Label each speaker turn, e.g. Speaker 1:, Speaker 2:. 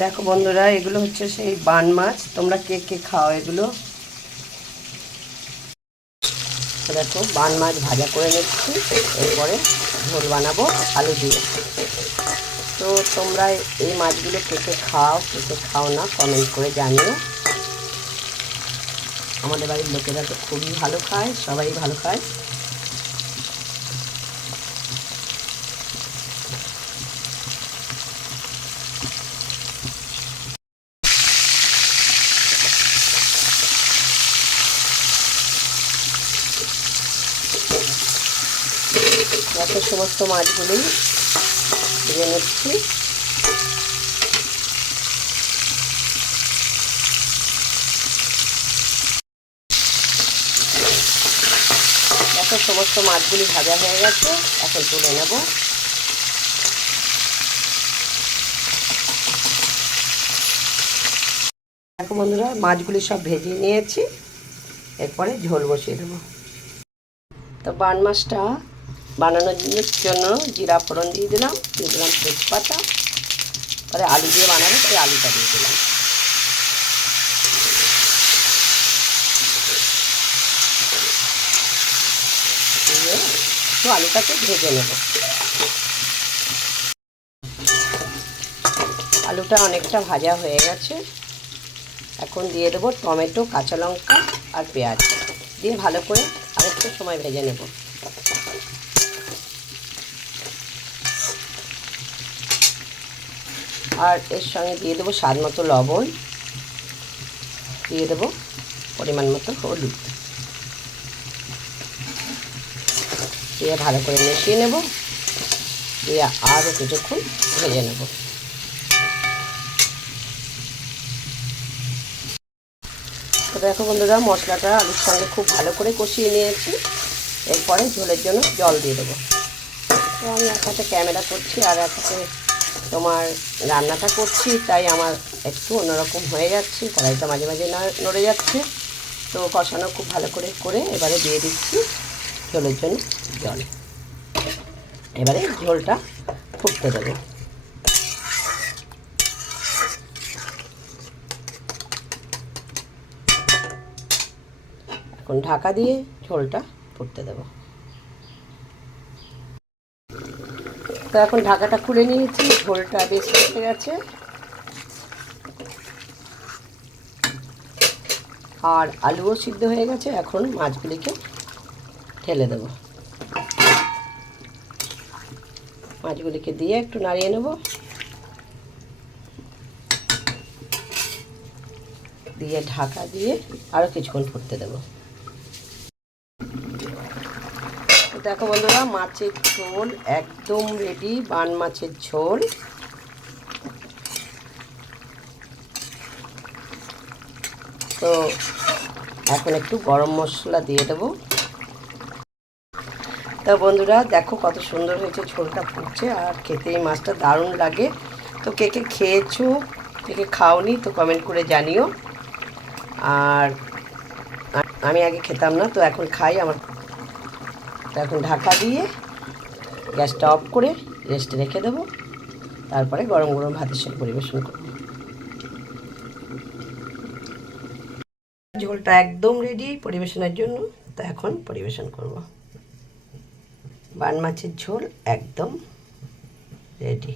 Speaker 1: দেখো বন্ধুরা, এগুলো হচ্ছে সেই বান মাছ। তোমরা কে কে খাও এগুলো? দেখো, বান মাছ ভাজা করে নিচ্ছি। এরপরে ঝোল বানাবো, আলু দিয়ে। তো তোমরা এই মাছগুলো কে কে খাও, কে কে খাও না কমেন্ট করে জানিও। আমাদের বাড়ির লোকেরা তো খুবই ভালো খায়, সবাই ভালো খায়। যত সমস্ত মাছগুলি ভেজে নিচ্ছি। দেখো সমস্ত মাছগুলি ভাজা হয়ে গেছে, এখন তুলে নেব। দেখো বন্ধুরা, মাছগুলি সব ভেজে নিয়েছি, এরপরে ঝোল বসিয়ে দেবো। তো বান মাছটা বানানোর জন্য জিরা ফোড়ন দিয়ে দিলাম দিয়ে দিলাম তেজপাতা। পরে আলু দিয়ে বানাবো, তাই আলুটা দিয়ে দিলাম। একটু আলুটাকে ভেজে নেব। আলুটা অনেকটা ভাজা হয়ে গেছে। এখন দিয়ে দেবো টমেটো, কাঁচা লঙ্কা আর পেঁয়াজ। দিয়ে ভালো করে আরেকটু সময় ভেজে নেব। আর এর সঙ্গে দিয়ে দেবো স্বাদ মতো লবণ। দিয়ে দেবো পরিমাণ মতো হলুদ। দিয়ে ভালো করে মিশিয়ে নেব। দিয়ে আরও কিছুক্ষণ ভেজে নেব। দেখো বন্ধুরা, মশলাটা আলুর সঙ্গে খুব ভালো করে কষিয়ে নিয়েছি। এরপরে ঝোলের জন্য জল দিয়ে দেবো। আমি এক হাতে ক্যামেরা করছি আর এক হাতে তোমার রান্নাটা করছি, তাই আমার একটু অন্যরকম হয়ে যাচ্ছে, কড়াইটা মাঝে মাঝে নড়ে যাচ্ছে। তো কষানো খুব ভালো করে করে এবারে দিয়ে দিচ্ছি ঝোলের জন্য জল। এবারে ঝোলটা ফুটতে দেবো। এখন ঢাকা দিয়ে ঝোলটা ফুটতে দেবো। তো এখন ঢাকাটা খুলে নিয়েছি, ঝোলটা বেশ ফুটে গেছে। আর আলুও সিদ্ধ হয়ে গেছে, এখন মাছগুলিকে ঢেলে দেবো। মাছগুলিকে দিয়ে একটু নাড়িয়ে নেব। দিয়ে ঢাকা দিয়ে আরও কিছুক্ষণ ফুটতে দেবো। দেখো বন্ধুরা, মাছের ঝোল একদম রেডি বান মাছের ঝোল। তো এখন একটু গরম মশলা দিয়ে দেবো। তা বন্ধুরা, দেখো কত সুন্দর হয়েছে, ঝোলটা ফুটছে, আর খেতে এই মাছটা দারুণ লাগে। তো কে কে খেয়েছো, কে কে খাওনি, তো কমেন্ট করে জানিও। আর আমি আগে খেতাম না, তো এখন খাই, আমার তো এখন ঢাকা দিয়ে গ্যাসটা অফ করে রেস্টে রেখে দেবো। তারপরে গরম গরম ভাতের সঙ্গে পরিবেশন করব। ঝোলটা একদম রেডি পরিবেশনের জন্য, তো এখন পরিবেশন করব। বান মাছের ঝোল একদম রেডি